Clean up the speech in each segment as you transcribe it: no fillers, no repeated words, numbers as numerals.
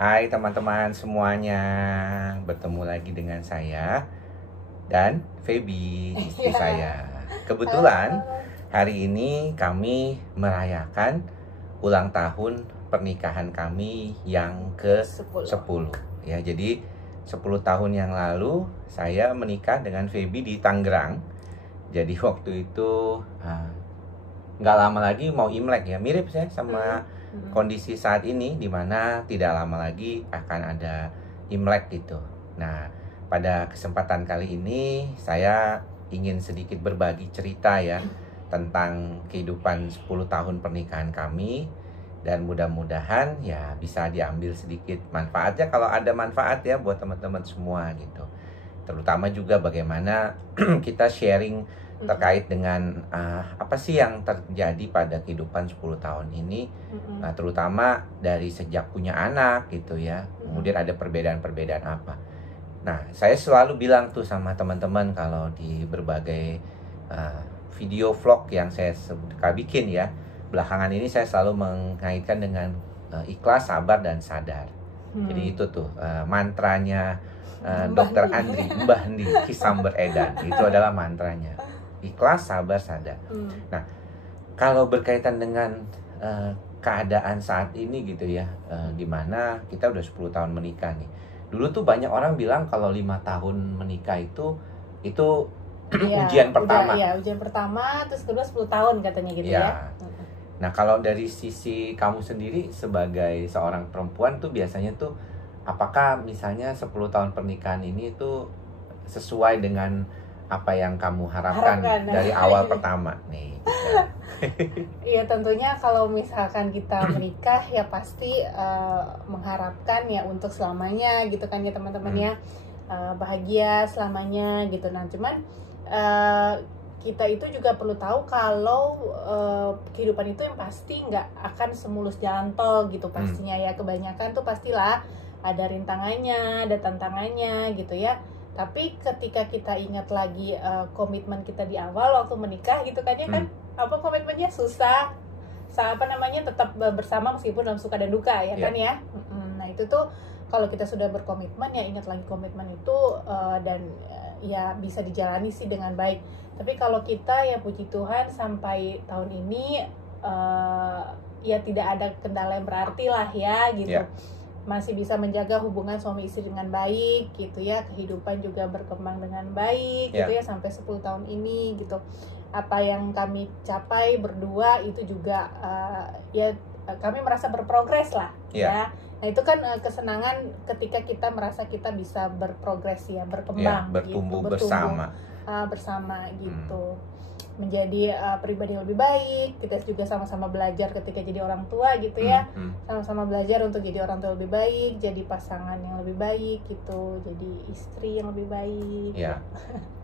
Hai teman-teman semuanya, bertemu lagi dengan saya dan Feby, istri saya. Kebetulan hari ini kami merayakan ulang tahun pernikahan kami yang ke-10. Ya, jadi 10 tahun yang lalu saya menikah dengan Feby di Tangerang. Jadi waktu itu nggak lama lagi mau Imlek ya, mirip ya sama kondisi saat ini, dimana tidak lama lagi akan ada Imlek gitu. Nah, pada kesempatan kali ini saya ingin sedikit berbagi cerita ya tentang kehidupan 10 tahun pernikahan kami, dan mudah-mudahan ya bisa diambil sedikit manfaatnya, kalau ada manfaat ya buat teman-teman semua gitu. Terutama juga bagaimana kita sharing terkait dengan apa sih yang terjadi pada kehidupan 10 tahun ini, terutama dari sejak punya anak gitu ya. Kemudian ada perbedaan-perbedaan apa. Nah, saya selalu bilang tuh sama teman-teman kalau di berbagai video vlog yang saya suka bikin ya, belakangan ini saya selalu mengaitkan dengan ikhlas, sabar, dan sadar. Jadi itu tuh mantranya Dr. Andri, Mbah Andi, Kisamber Edan. Itu adalah mantranya. Ikhlas, sabar, sadar. Nah, kalau berkaitan dengan keadaan saat ini gitu ya, dimana kita udah 10 tahun menikah nih. Dulu tuh banyak orang bilang kalau 5 tahun menikah itu ya, ujian pertama. Iya, ujian pertama, terus kedua 10 tahun katanya gitu ya. Nah, kalau dari sisi kamu sendiri sebagai seorang perempuan tuh biasanya tuh, apakah misalnya 10 tahun pernikahan ini tuh sesuai dengan apa yang kamu harapkan dari awal pertama nih? Iya, tentunya kalau misalkan kita menikah ya pasti mengharapkan ya untuk selamanya gitu kan ya teman-teman ya, bahagia selamanya gitu. Nah, cuman kita itu juga perlu tahu kalau kehidupan itu yang pasti nggak akan semulus jalan tol gitu pastinya ya. Kebanyakan tuh pastilah ada rintangannya, ada tantangannya gitu ya. Tapi ketika kita ingat lagi komitmen kita di awal waktu menikah gitu kan ya, kan apa komitmennya susah, tetap bersama meskipun dalam suka dan duka ya kan ya. Nah, itu tuh kalau kita sudah berkomitmen ya ingat lagi komitmen itu dan ya bisa dijalani sih dengan baik. Tapi kalau kita ya puji Tuhan sampai tahun ini ya tidak ada kendala yang berarti lah ya gitu. Masih bisa menjaga hubungan suami istri dengan baik gitu ya, kehidupan juga berkembang dengan baik gitu ya sampai 10 tahun ini gitu. Apa yang kami capai berdua itu juga kami merasa berprogres lah ya. Nah, itu kan kesenangan ketika kita merasa kita bisa berprogres ya, berkembang bertumbuh gitu, bersama gitu. Menjadi pribadi yang lebih baik. Kita juga sama-sama belajar ketika jadi orang tua gitu ya, sama-sama belajar untuk jadi orang tua lebih baik, jadi pasangan yang lebih baik gitu, jadi istri yang lebih baik ya.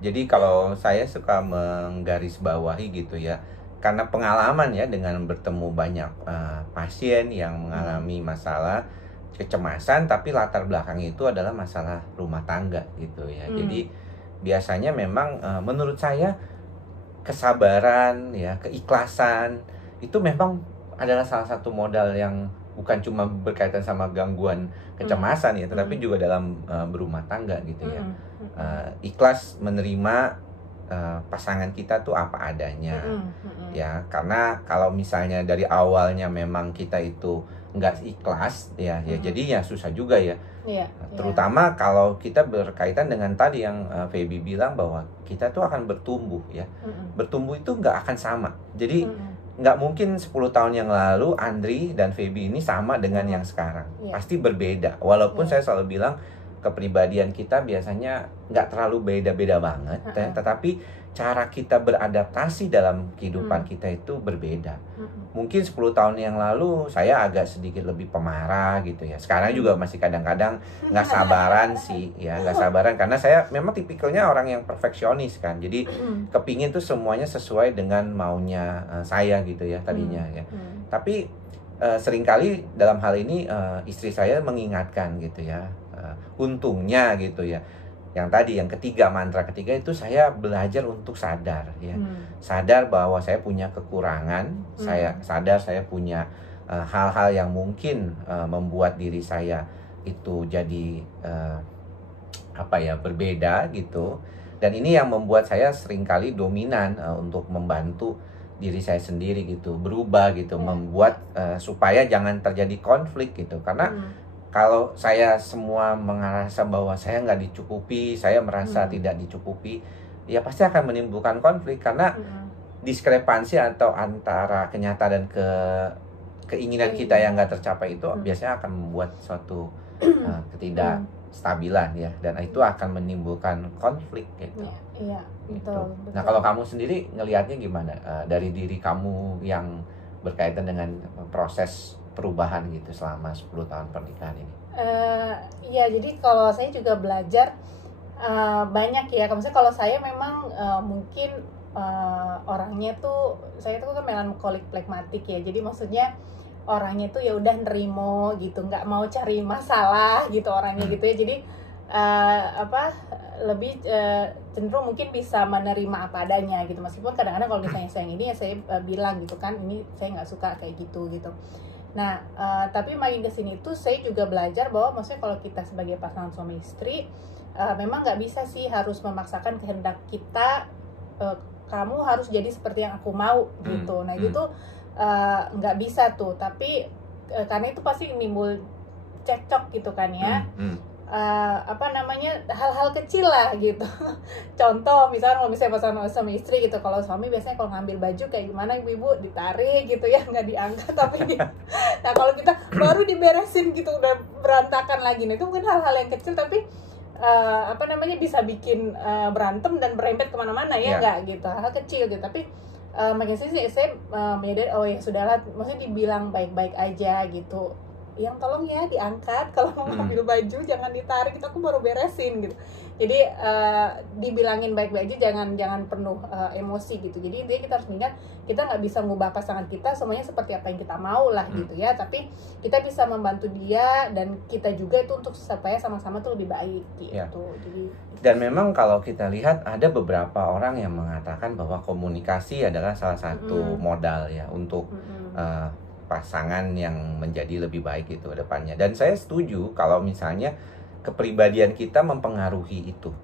Jadi kalau saya suka menggarisbawahi gitu ya, karena pengalaman ya dengan bertemu banyak pasien yang mengalami masalah kecemasan, tapi latar belakangnya itu adalah masalah rumah tangga gitu ya. Jadi biasanya memang menurut saya kesabaran ya, keikhlasan itu memang adalah salah satu modal yang bukan cuma berkaitan sama gangguan kecemasan ya, tetapi juga dalam berumah tangga gitu ya. Ikhlas menerima pasangan kita tuh apa adanya ya, karena kalau misalnya dari awalnya memang kita itu nggak ikhlas ya, jadinya susah juga ya. Terutama kalau kita berkaitan dengan tadi yang Feby bilang bahwa kita tuh akan bertumbuh ya. Bertumbuh itu nggak akan sama. Jadi nggak mungkin 10 tahun yang lalu Andri dan Feby ini sama dengan yang sekarang. Pasti berbeda. Walaupun saya selalu bilang kepribadian kita biasanya nggak terlalu beda-beda banget, tetapi cara kita beradaptasi dalam kehidupan kita itu berbeda. Mungkin 10 tahun yang lalu saya agak sedikit lebih pemarah gitu ya. Sekarang juga masih kadang-kadang nggak sabaran sih ya, nggak sabaran karena saya memang tipikalnya orang yang perfeksionis kan. Jadi kepingin tuh semuanya sesuai dengan maunya saya gitu ya tadinya ya. Tapi seringkali dalam hal ini istri saya mengingatkan gitu ya. Untungnya gitu ya, yang tadi yang ketiga, mantra ketiga itu saya belajar untuk sadar ya. Sadar bahwa saya punya kekurangan, saya sadar saya punya hal-hal yang mungkin membuat diri saya itu jadi berbeda gitu. Dan ini yang membuat saya seringkali dominan untuk membantu diri saya sendiri gitu, berubah gitu, membuat supaya jangan terjadi konflik gitu. Karena kalau saya semua merasa bahwa saya nggak dicukupi, saya merasa tidak dicukupi, ya pasti akan menimbulkan konflik karena diskrepansi atau antara kenyataan dan keinginan kita yang nggak tercapai itu biasanya akan membuat suatu ketidakstabilan ya, dan itu akan menimbulkan konflik gitu. Iya, betul. Nah, kalau kamu sendiri ngelihatnya gimana dari diri kamu yang berkaitan dengan proses perubahan gitu selama 10 tahun pernikahan ini? Iya, jadi kalau saya juga belajar banyak ya. Maksudnya kalau saya memang mungkin orangnya tuh, saya tuh kan melankolik phlegmatik ya. Jadi maksudnya orangnya tuh ya udah nerimo gitu, nggak mau cari masalah gitu orangnya gitu ya. Jadi lebih cenderung mungkin bisa menerima apa adanya gitu. Meskipun kadang-kadang kalau misalnya saya yang ini ya saya bilang gitu kan, ini saya nggak suka kayak gitu. Nah, tapi makin kesini tuh saya juga belajar bahwa maksudnya kalau kita sebagai pasangan suami istri memang nggak bisa sih harus memaksakan kehendak kita, kamu harus jadi seperti yang aku mau gitu. Nah itu nggak bisa tuh, tapi karena itu pasti nimbul cekcok gitu kan ya. Hal-hal kecil lah gitu. Contoh misalnya kalau misalnya pasangan suami istri gitu, kalau suami biasanya kalau ngambil baju kayak gimana ibu-ibu ditarik gitu ya, nggak diangkat tapi nah kalau kita baru diberesin gitu udah berantakan lagi. Nah itu mungkin hal-hal yang kecil tapi bisa bikin berantem dan berempet kemana-mana ya, nggak gitu, hal kecil gitu. Tapi makin sih saya menyadari, oh ya sudahlah, maksudnya dibilang baik-baik aja gitu, yang tolong ya diangkat kalau mau ngambil baju, jangan ditarik, aku baru beresin gitu. Jadi dibilangin baik-baik aja, jangan penuh emosi gitu. Jadi intinya kita harus mengingat, kita nggak bisa ngubah pasangan kita semuanya seperti apa yang kita mau lah gitu ya, tapi kita bisa membantu dia dan kita juga itu untuk supaya sama-sama tuh lebih baik gitu. Ya. Jadi, dan memang kalau kita lihat ada beberapa orang yang mengatakan bahwa komunikasi adalah salah satu modal ya untuk pasangan yang menjadi lebih baik itu ke depannya. Dan saya setuju kalau misalnya kepribadian kita mempengaruhi itu.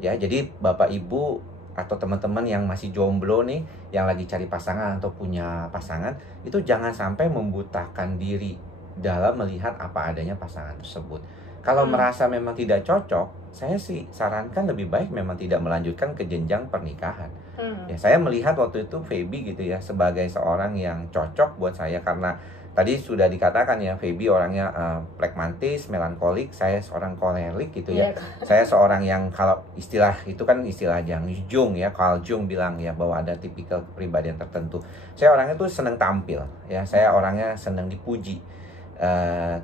Ya, jadi Bapak Ibu atau teman-teman yang masih jomblo nih, yang lagi cari pasangan atau punya pasangan, itu jangan sampai membutakan diri dalam melihat apa adanya pasangan tersebut. Kalau merasa memang tidak cocok, saya sih sarankan lebih baik memang tidak melanjutkan ke jenjang pernikahan. Ya, saya melihat waktu itu Feby gitu ya sebagai seorang yang cocok buat saya, karena tadi sudah dikatakan ya, Feby orangnya pragmatis, melankolik, saya seorang kolerik gitu ya. Saya seorang yang, kalau istilah itu kan istilah Jung ya, Carl Jung bilang ya bahwa ada tipikal kepribadian tertentu. Saya orangnya tuh senang tampil ya, saya orangnya senang dipuji.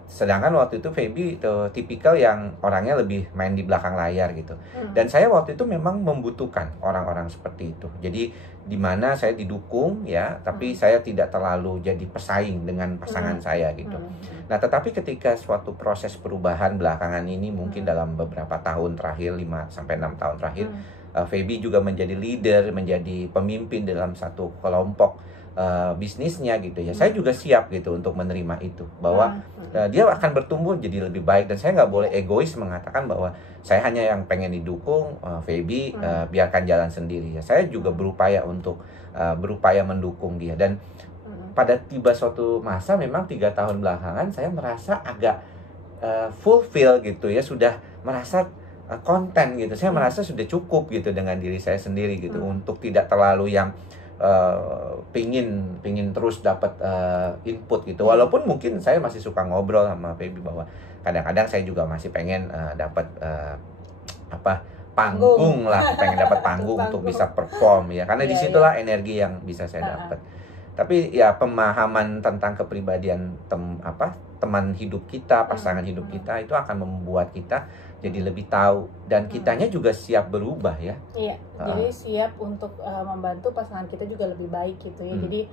Sedangkan waktu itu Feby itu tipikal yang orangnya lebih main di belakang layar gitu. Dan saya waktu itu memang membutuhkan orang-orang seperti itu. Jadi dimana saya didukung ya, tapi saya tidak terlalu jadi pesaing dengan pasangan saya gitu. Nah, tetapi ketika suatu proses perubahan belakangan ini, mungkin dalam beberapa tahun terakhir, 5-6 tahun terakhir, Feby juga menjadi leader, menjadi pemimpin dalam satu kelompok bisnisnya gitu ya. Saya juga siap gitu untuk menerima itu, bahwa dia akan bertumbuh jadi lebih baik, dan saya nggak boleh egois mengatakan bahwa saya hanya yang pengen didukung, Feby biarkan jalan sendiri ya. Saya juga berupaya untuk berupaya mendukung dia, dan pada tiba suatu masa memang 3 tahun belakangan saya merasa agak fulfill gitu ya, sudah merasa konten gitu. Saya merasa sudah cukup gitu dengan diri saya sendiri gitu, untuk tidak terlalu yang pingin terus dapat input gitu. Walaupun mungkin saya masih suka ngobrol sama Feby bahwa kadang-kadang saya juga masih pengen dapat panggung lah, pengen dapat panggung untuk bisa perform ya, karena disitulah energi yang bisa saya dapat. Tapi ya pemahaman tentang kepribadian teman hidup kita, pasangan hidup kita, itu akan membuat kita jadi lebih tahu, dan kitanya juga siap berubah ya. Iya, jadi siap untuk membantu pasangan kita juga lebih baik gitu ya. Jadi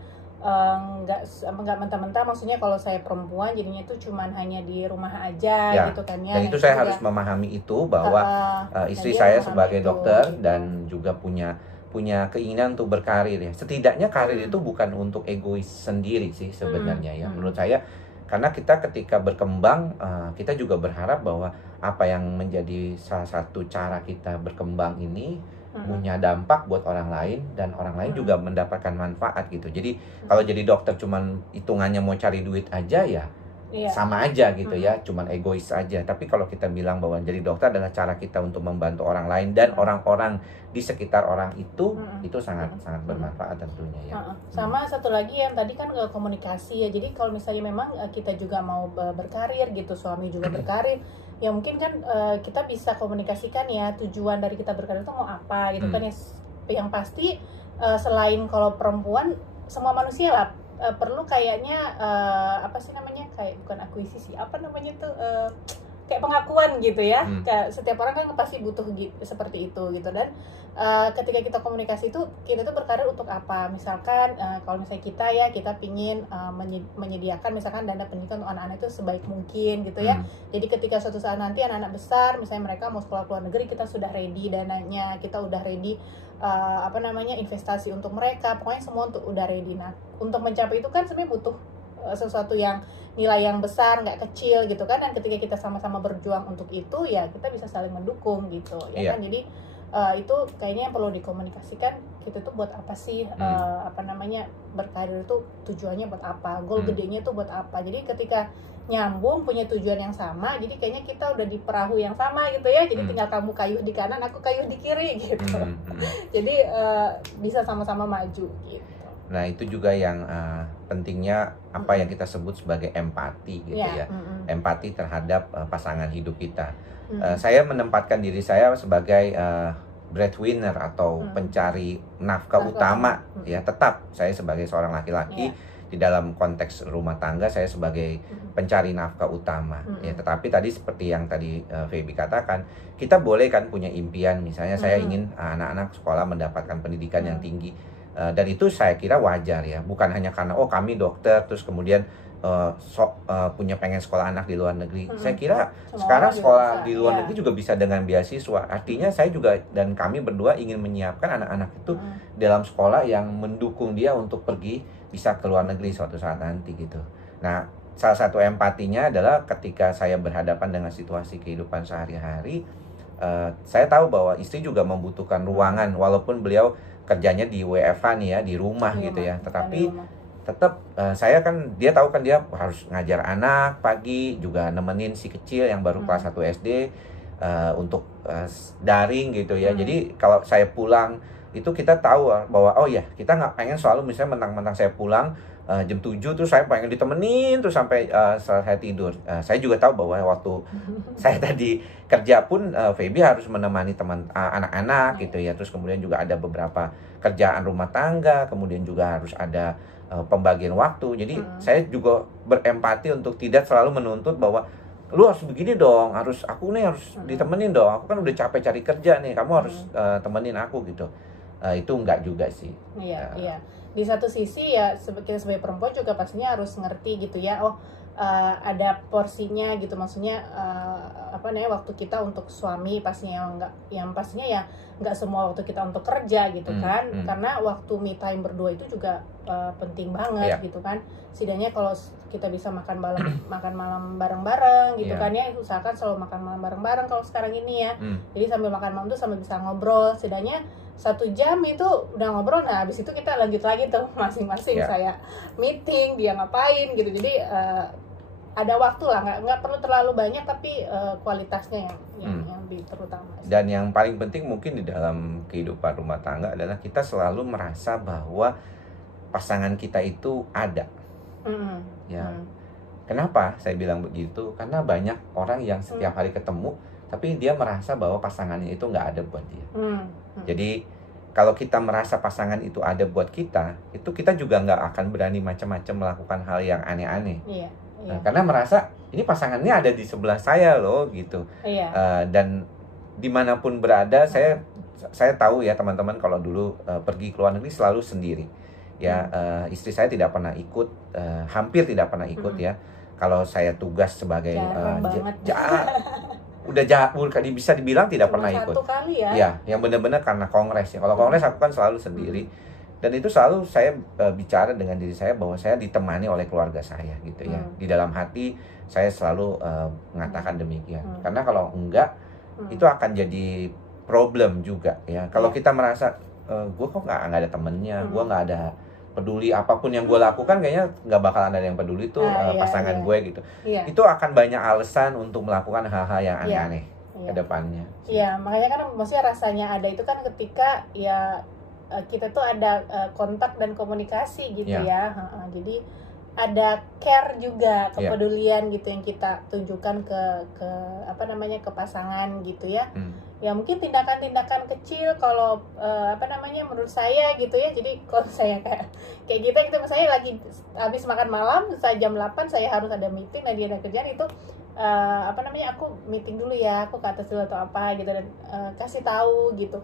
nggak mentah-mentah, maksudnya kalau saya perempuan jadinya itu cuman hanya di rumah aja gitu kan ya. Dan itu saya harus memahami itu, bahwa istri saya sebagai dokter dan juga punya punya keinginan untuk berkarir ya. Setidaknya karir itu bukan untuk egois sendiri sih sebenarnya ya. Menurut saya, karena kita ketika berkembang, kita juga berharap bahwa apa yang menjadi salah satu cara kita berkembang ini punya dampak buat orang lain, dan orang lain juga mendapatkan manfaat gitu. Jadi kalau jadi dokter cuman hitungannya mau cari duit aja ya, sama aja gitu ya, cuman egois aja. Tapi kalau kita bilang bahwa jadi dokter adalah cara kita untuk membantu orang lain dan orang-orang di sekitar orang itu sangat bermanfaat tentunya ya. Sama satu lagi yang tadi kan komunikasi ya. Jadi kalau misalnya memang kita juga mau berkarir gitu, suami juga berkarir, ya mungkin kan kita bisa komunikasikan ya tujuan dari kita berkarir itu mau apa gitu kan ya. Yang pasti selain kalau perempuan, semua manusia lah perlu kayaknya apa sih namanya, kayak bukan akuisisi, apa namanya tuh, kayak pengakuan gitu ya. Kayak setiap orang kan pasti butuh seperti itu gitu. Dan ketika kita komunikasi itu, kita tuh berkarir untuk apa. Misalkan kalau misalnya kita pingin menyediakan misalkan dana pendidikan untuk anak-anak itu sebaik mungkin gitu ya. Jadi ketika suatu saat nanti anak-anak besar, misalnya mereka mau sekolah ke luar negeri, kita sudah ready dananya, kita udah ready investasi untuk mereka, pokoknya semua untuk udah ready. Nah, untuk mencapai itu kan sebenarnya butuh sesuatu yang nilai yang besar, nggak kecil gitu kan. Dan ketika kita sama-sama berjuang untuk itu, ya kita bisa saling mendukung gitu ya kan. Jadi itu kayaknya yang perlu dikomunikasikan, kita tuh buat apa sih, berkarir itu tujuannya buat apa, goal gedenya itu buat apa. Jadi ketika nyambung, punya tujuan yang sama, jadi kayaknya kita udah di perahu yang sama gitu ya. Jadi tinggal kamu kayuh di kanan, aku kayuh di kiri gitu. Jadi bisa sama-sama maju gitu. Nah itu juga yang pentingnya apa yang kita sebut sebagai empati gitu ya. Empati terhadap pasangan hidup kita. Saya menempatkan diri saya sebagai breadwinner atau pencari nafkah utama ya. Tetap saya sebagai seorang laki-laki di dalam konteks rumah tangga, saya sebagai pencari nafkah utama ya. Tetapi tadi seperti yang tadi Feby katakan, kita boleh kan punya impian, misalnya saya ingin anak-anak sekolah mendapatkan pendidikan yang tinggi, dan itu saya kira wajar ya. Bukan hanya karena oh kami dokter terus kemudian punya pengen sekolah anak di luar negeri. Saya kira sekarang sekolah di luar negeri juga bisa dengan beasiswa. Artinya saya juga dan kami berdua ingin menyiapkan anak-anak itu dalam sekolah yang mendukung dia untuk pergi bisa ke luar negeri suatu saat nanti gitu. Nah, salah satu empatinya adalah ketika saya berhadapan dengan situasi kehidupan sehari-hari, saya tahu bahwa istri juga membutuhkan ruangan, walaupun beliau kerjanya di WFH nih ya, di rumah gitu ya. Tetapi tetap saya kan, dia tahu kan dia harus ngajar anak pagi, juga nemenin si kecil yang baru kelas 1 SD untuk daring gitu ya. Jadi kalau saya pulang itu kita tahu bahwa oh ya, kita nggak pengen selalu misalnya mentang-mentang saya pulang jam 7 terus saya pengen ditemenin terus sampai saya tidur. Saya juga tahu bahwa waktu saya tadi kerja pun Feby harus menemani teman anak-anak gitu ya. Terus kemudian juga ada beberapa kerjaan rumah tangga, kemudian juga harus ada pembagian waktu. Jadi saya juga berempati untuk tidak selalu menuntut bahwa lu harus begini dong, aku nih harus ditemenin dong, aku kan udah capek cari kerja nih, kamu harus temenin aku gitu. Itu enggak juga sih. Iya. Di satu sisi ya kita sebagai perempuan juga pastinya harus ngerti gitu ya. Oh, ada porsinya gitu, maksudnya waktu kita untuk suami pastinya yang pastinya ya nggak semua waktu kita untuk kerja gitu kan. Karena waktu me time berdua itu juga penting banget gitu kan. Setidaknya kalau kita bisa makan malam bareng-bareng gitu kan ya, usahakan selalu makan malam bareng-bareng kalau sekarang ini ya. Jadi sambil makan malam tuh sambil bisa ngobrol, setidaknya 1 jam itu udah ngobrol. Nah habis itu kita lanjut lagi tuh masing-masing, saya meeting, dia ngapain gitu. Jadi ada waktu lah, nggak perlu terlalu banyak, tapi kualitasnya yang lebih terutama. Dan yang paling penting mungkin di dalam kehidupan rumah tangga adalah kita selalu merasa bahwa pasangan kita itu ada. Kenapa saya bilang begitu? Karena banyak orang yang setiap hari ketemu, tapi dia merasa bahwa pasangannya itu nggak ada buat dia. Jadi kalau kita merasa pasangan itu ada buat kita, itu kita juga nggak akan berani macam-macam melakukan hal yang aneh-aneh. Karena merasa ini pasangannya ada di sebelah saya loh gitu. Dan dimanapun berada, saya tahu ya teman-teman, kalau dulu pergi ke luar negeri selalu sendiri. Ya, istri saya tidak pernah ikut, hampir tidak pernah ikut ya. Kalau saya tugas sebagai udah jauh bisa dibilang tidak Cuma pernah ikut. satu kali ya. Ya, yang benar-benar karena kongres ya. Kalau kongres aku kan selalu sendiri. Dan itu selalu saya bicara dengan diri saya bahwa saya ditemani oleh keluarga saya gitu ya. Di dalam hati saya selalu mengatakan demikian. Karena kalau enggak itu akan jadi problem juga ya. Kalau kita merasa gue kok nggak ada temennya, gue nggak ada peduli apapun yang gue lakukan, kayaknya nggak bakalan ada yang peduli tuh pasangan gue gitu. Itu akan banyak alasan untuk melakukan hal-hal yang aneh-aneh ke depannya. Iya, makanya kan maksudnya rasanya ada itu kan ketika ya kita tuh ada kontak dan komunikasi gitu ya. Jadi ada care juga, kepedulian gitu yang kita tunjukkan ke apa namanya, ke pasangan gitu ya. Ya mungkin tindakan-tindakan kecil kalau apa namanya, menurut saya gitu ya. Jadi kalau saya kayak kita misalnya lagi habis makan malam, saya jam 8 saya harus ada meeting dan dia ada kerjaan, itu apa namanya, aku meeting dulu ya, aku ke atas dulu atau apa gitu, dan kasih tahu gitu.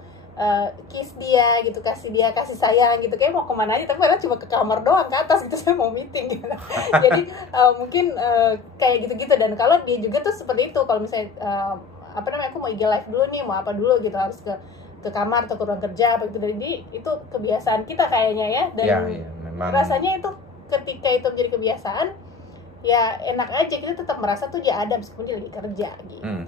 Kiss dia gitu, kasih sayang gitu, kayak mau kemana aja, tapi padahal cuma ke kamar doang, ke atas gitu, saya mau meeting gitu. Jadi mungkin kayak gitu-gitu. Dan kalau dia juga tuh seperti itu, kalau misalnya apa namanya, aku mau IG live dulu nih, mau apa dulu gitu, harus ke kamar atau ke ruang kerja apa gitu. Jadi itu kebiasaan kita kayaknya ya, dan memang rasanya itu ketika itu menjadi kebiasaan ya enak aja, kita tetap merasa tuh dia ada meskipun dia lagi kerja gitu.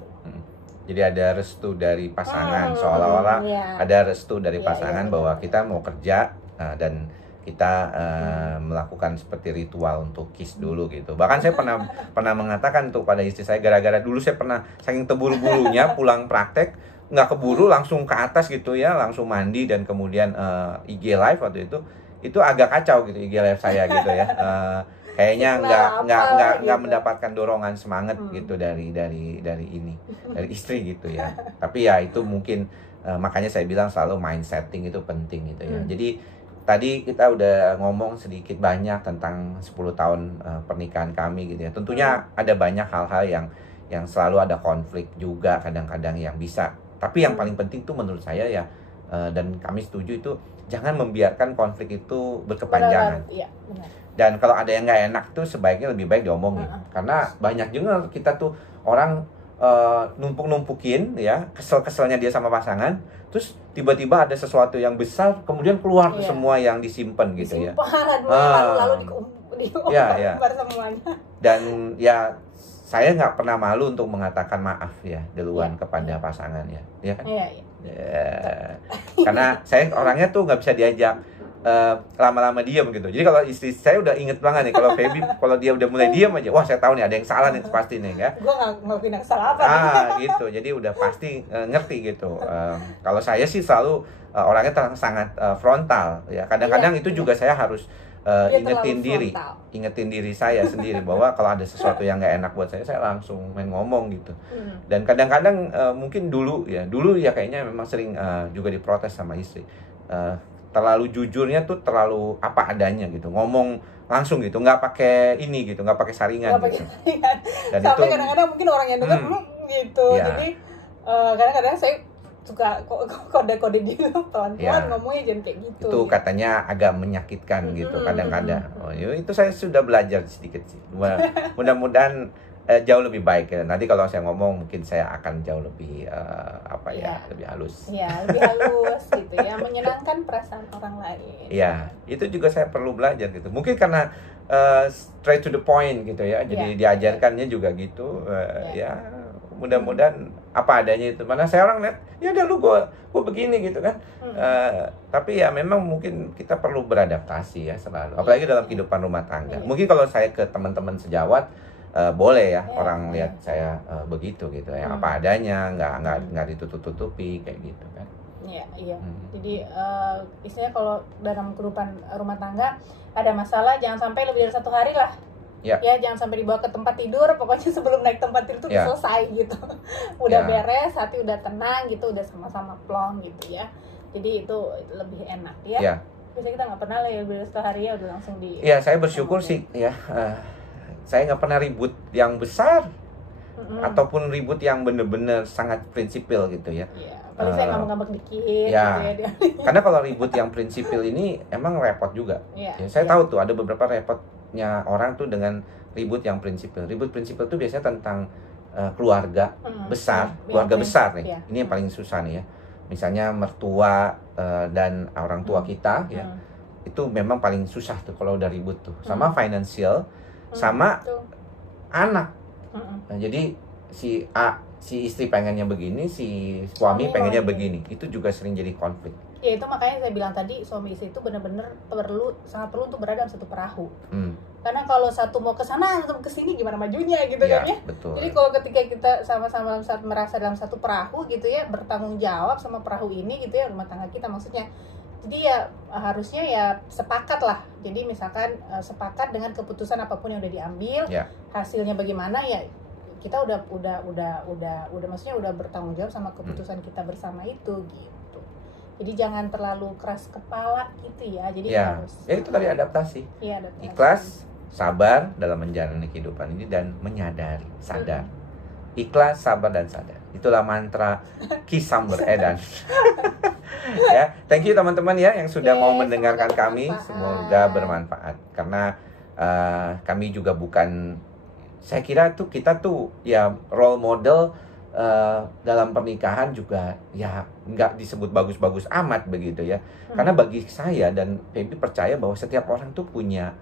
Jadi ada restu dari pasangan, seolah-olah ada restu dari pasangan bahwa kita mau kerja dan kita melakukan seperti ritual untuk kiss dulu gitu. Bahkan saya pernah mengatakan tuh pada istri saya, gara-gara dulu saya pernah saking terburu-burunya pulang praktek, nggak keburu langsung ke atas gitu ya, langsung mandi dan kemudian IG live waktu itu agak kacau gitu IG live saya gitu ya. Kayaknya nggak mendapatkan dorongan semangat gitu dari istri gitu ya. Tapi ya itu mungkin makanya saya bilang selalu mind setting itu penting gitu ya. Jadi tadi kita udah ngomong sedikit banyak tentang 10 tahun pernikahan kami gitu ya. Tentunya ada banyak hal-hal yang selalu ada konflik juga kadang-kadang yang bisa. Tapi yang paling penting tuh menurut saya ya, dan kami setuju itu, jangan membiarkan konflik itu berkepanjangan. Iya, benar. Dan kalau ada yang nggak enak tuh sebaiknya lebih baik diomongin. Karena banyak juga kita tuh orang numpuk-numpukin ya, kesel-keselnya dia sama pasangan, terus tiba-tiba ada sesuatu yang besar, kemudian keluar semua yang disimpan gitu ya. Lalu dikumpul semuanya. Dan ya saya nggak pernah malu untuk mengatakan maaf ya duluan kepada pasangan ya kan? Karena saya orangnya tuh nggak bisa diajak lama-lama diam gitu. Jadi kalau istri saya udah inget banget nih, kalau Feby kalau dia udah mulai diam aja, wah saya tahu nih ada yang salah nih pasti nih ya. Gue nggak ngelakuin yang salah apa. Gitu. Jadi udah pasti ngerti gitu. Kalau saya sih selalu orangnya sangat frontal ya. Kadang-kadang itu juga saya harus ingetin diri saya sendiri bahwa kalau ada sesuatu yang nggak enak buat saya langsung main ngomong gitu. Dan kadang-kadang mungkin dulu ya kayaknya memang sering juga diprotes sama istri. Terlalu jujurnya tuh terlalu apa adanya gitu, ngomong langsung gitu, nggak pakai ini gitu, nggak pakai saringan gitu. Dan sampai itu kadang-kadang mungkin orang yang dengar gitu. Jadi kadang-kadang saya suka kode-kode gitu, pelan-pelan ngomongnya jangan kayak gitu. Itu katanya agak menyakitkan gitu kadang-kadang. Itu saya sudah belajar sedikit sih. Mudah-mudahan jauh lebih baik ya. Nanti kalau saya ngomong mungkin saya akan jauh lebih lebih halus. Iya, lebih halus gitu ya, menyenangkan perasaan orang lain. Iya, itu juga saya perlu belajar gitu. Mungkin karena straight to the point gitu ya. Jadi diajarkannya juga gitu. Ya, mudah-mudahan apa adanya itu. Mana saya orang lihat, ya udah lu gue begini gitu kan. Tapi ya memang mungkin kita perlu beradaptasi ya selalu. Apalagi dalam kehidupan rumah tangga. Mungkin kalau saya ke teman-teman sejawat, boleh ya orang lihat saya begitu gitu ya, apa adanya, nggak ditutup-tutupi kayak gitu kan. Iya. Jadi istilahnya kalau dalam kehidupan rumah tangga ada masalah, jangan sampai lebih dari 1 hari lah. Ya, jangan sampai dibawa ke tempat tidur, pokoknya sebelum naik tempat tidur tuh udah selesai gitu. Udah beres, hati udah tenang gitu, udah sama-sama plong gitu ya. Jadi itu lebih enak ya. Biasanya kita nggak pernah lah ya lebih dari 1 hari ya udah langsung di. Iya, saya bersyukur sih ya. Saya nggak pernah ribut yang besar ataupun ribut yang bener-bener sangat prinsipil gitu ya. Paling saya ngambek-ngambek dikit gitu ya. Karena kalau ribut yang prinsipil ini emang repot juga. Saya tahu tuh ada beberapa repotnya orang tuh dengan ribut yang prinsipil. Ribut prinsipil tuh biasanya tentang keluarga besar, keluarga besar nih. Iya. Ini yang paling susah nih ya. Misalnya mertua dan orang tua kita ya. Itu memang paling susah tuh kalau udah ribut tuh. Sama financial, sama anak. Nah, jadi si istri pengennya begini, si suami pengennya begini. Itu juga sering jadi konflik. Ya itu makanya saya bilang tadi, suami istri itu benar-benar sangat perlu untuk berada dalam satu perahu. Karena kalau satu mau ke sana, satu ke sini, gimana majunya gitu ya, kan ya. Betul. Jadi kalau ketika kita sama-sama merasa dalam satu perahu gitu ya, bertanggung jawab sama perahu ini gitu ya, rumah tangga kita maksudnya. Jadi ya harusnya ya sepakat lah. Jadi misalkan sepakat dengan keputusan apapun yang udah diambil, hasilnya bagaimana ya, kita udah maksudnya udah bertanggung jawab sama keputusan kita bersama itu gitu. Jadi jangan terlalu keras kepala gitu ya. Jadi harus itu tadi adaptasi. Iya, adaptasi. Ikhlas, sabar dalam menjalani kehidupan ini dan menyadari, sadar. Ikhlas, sabar dan sadar. Itulah mantra Ki Samber Edan. Ya, thank you teman-teman ya yang sudah mau mendengarkan kami. Semoga bermanfaat. Karena kami juga bukan, saya kira tuh kita tuh ya role model dalam pernikahan juga ya nggak disebut bagus-bagus amat begitu ya. Karena bagi saya dan Feby percaya bahwa setiap orang tuh punya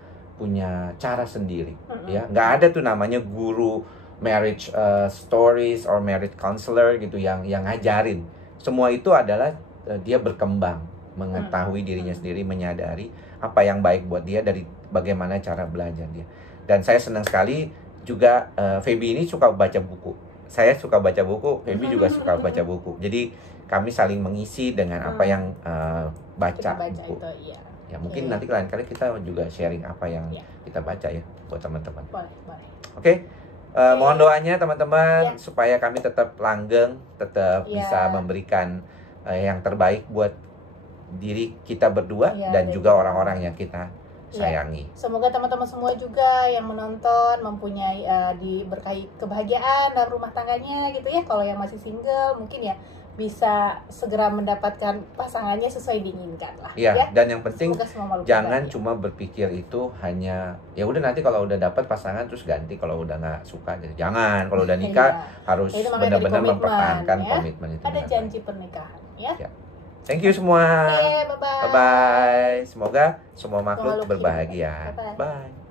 cara sendiri ya. Nggak ada tuh namanya guru marriage stories or marriage counselor gitu yang ngajarin. Semua itu adalah dia berkembang, mengetahui dirinya sendiri, menyadari apa yang baik buat dia dari bagaimana cara belajar dia. Dan saya senang sekali juga Feby ini suka baca buku. Saya suka baca buku, Feby juga suka baca buku. Jadi kami saling mengisi dengan apa yang baca buku. Itu, iya. Ya mungkin nanti lain kali kita juga sharing apa yang kita baca ya buat teman-teman. Boleh. Oke. Mohon doanya teman-teman supaya kami tetap langgeng, tetap bisa memberikan yang terbaik buat diri kita berdua dan juga orang-orang yang kita sayangi. Semoga teman-teman semua juga yang menonton mempunyai diberkahi kebahagiaan dalam rumah tangganya gitu ya. Kalau yang masih single mungkin ya bisa segera mendapatkan pasangannya sesuai diinginkan lah. Ya. Dan yang penting jangan cuma berpikir itu hanya ya udah nanti kalau udah dapat pasangan terus ganti, kalau udah nggak suka jangan. Kalau udah nikah harus benar-benar mempertahankan komitmen itu. Ada janji pernikahan ya. Thank you semua. Bye-bye. Bye-bye. Semoga semua makhluk berbahagia. Bye.